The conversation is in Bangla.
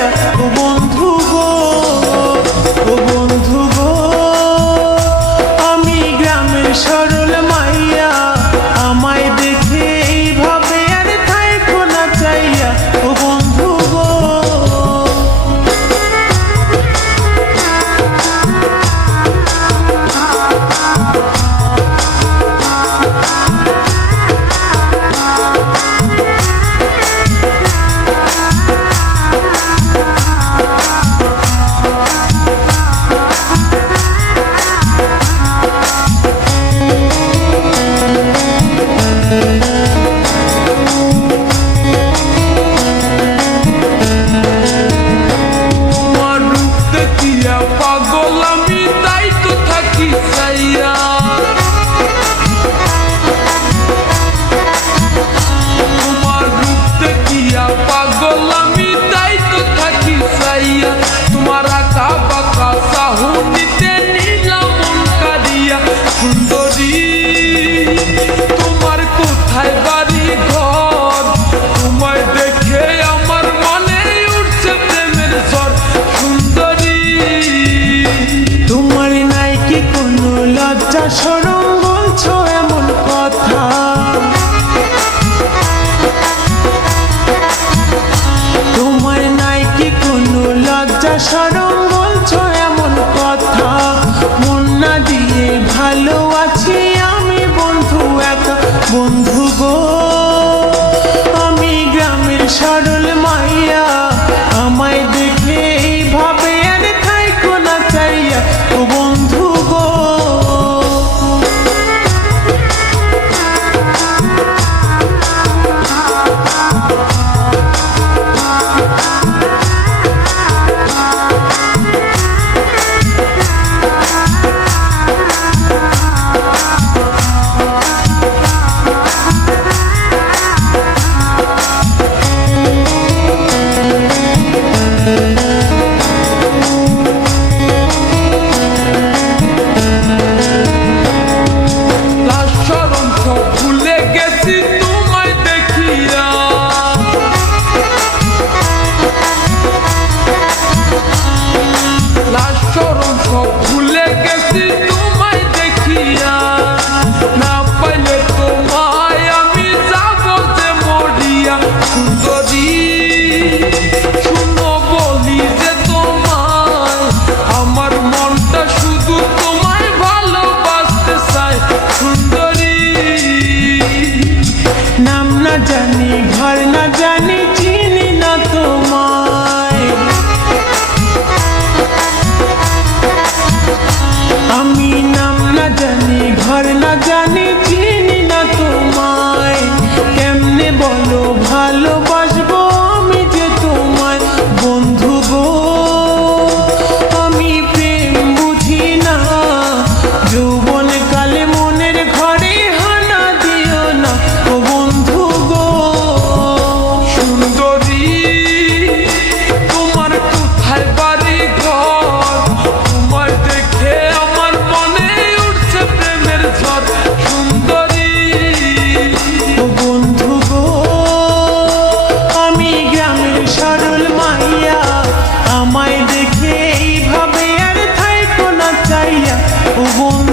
চাইয়া ও বন্ধু গো, ও বন্ধু গো আমি গ্রামের সরল মাইয়া, আমায় দেখে এইভাবে আর থাইকো না চাইয়া ও বন্ধু গো। পাগল আমি তাই তো থাকি চাইয়া, তোমার রূপ দেখিয়া পাগল আমি তাই তো থাকি চাইয়া, তোমার আঁকা বাঁকা চাহনিতে নিলাম মন কাঁদিয়া। সুন্দরী তোমার কোথায় বাড়ি ঘর, তোমায় দেখে আমার মনে উঠছে প্রেমের ঝড়। সুন্দরী তোমার নাই কি কোনো লজ্জা শরম, বলছো এমন কথা, তোমার নাই কি কোনো লজ্জা শরম, বলছো এমন কথা। মন না দিয়ে ভালো আছি আমি বন্ধু একা, বন্ধু গো আমি গ্রামের সরল মাইয়া, আমায় দেখে এইভাবে আর থাইকো না চাইয়া ও বন্ধু গো। ভুলে গেছি তোমায় দেখিয়া, না পাইলে তোমায় আমি যাব যে মরিয়া। সুন্দরী শুনো বলি যে তোমায়, আমার মনটা শুধু তোমায় ভালোবাসতে চায়। সুন্দরী নাম না জানি ঘর না জানি চিনি না তোমায়, আমি নাম না জানি ঘর না জানি চিনি না তোমায়। কেমনে বলো ভালোবাসবো আমি যে তোমায় বন্ধু গো, আমি প্রেম বুঝি না, যৌবন কালে মনের ঘরে হানা দিও না ও বন্ধু গো। সুন্দরী তোমার কোথায় বাড়ি ঘর, তোমার দেখে আমার মনে উঠছে প্রেমের ঝড়। সুন্দরী ও বন্ধু গো আমি গ্রামের সরল মাইয়া, আমায় দেখে এইভাবে আর থাইকো না চাইয়া ও বন্ধু।